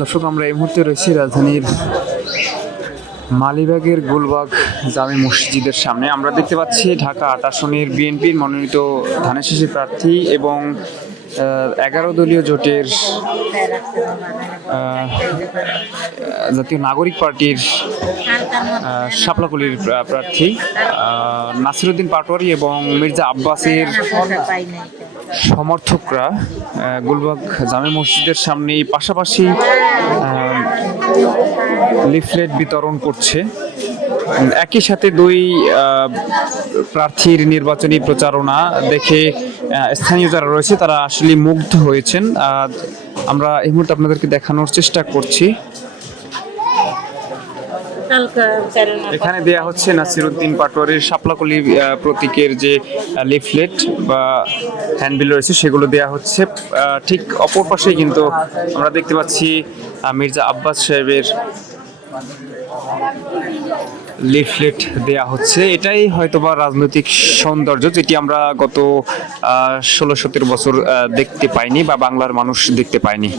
দর্শক, আমরা এই মুহূর্তে রয়েছি রাজধানীর মালিবাগের গুলবাগ জামে মসজিদের সামনে। আমরা দেখতে পাচ্ছি ঢাকা ৮ আসনের বিএনপির মনোনীত ধানের প্রার্থী এবং 11 দলীয় জোটের জাতীয় নাগরিক পার্টির শাপলাকলির প্রার্থী নাসিরউদ্দিন পাটোয়ারি এবং মির্জা আব্বাসের সমর্থকরা গুলবাগ জামে মসজিদের সামনে পাশাপাশি লিফলেট বিতরণ করছে। একই সাথে দুই প্রার্থীর নির্বাচনী প্রচারণা দেখে স্থানীয় যারা রয়েছে তারা আসলে মুগ্ধ হয়েছেন। আমরা এই মুহূর্তে আপনাদেরকে দেখানোর চেষ্টা করছি। এখানে দেয়া হচ্ছে নাসিরউদ্দিন পাটোয়ারির শাপলাকলি প্রতীকের যে লিফলেট বা হ্যান্ডবিল রয়েছে সেগুলো দেয়া হচ্ছে। ঠিক অপর পাশেই কিন্তু আমরা দেখতে পাচ্ছি মির্জা আব্বাস সাহেবের লিফলেট দেয়া হচ্ছে। এটাই হয়তোবা রাজনৈতিক সৌন্দর্য, যেটি আমরা গত 16-17 বছর দেখতে পাইনি বা বাংলার মানুষ দেখতে পায়নি।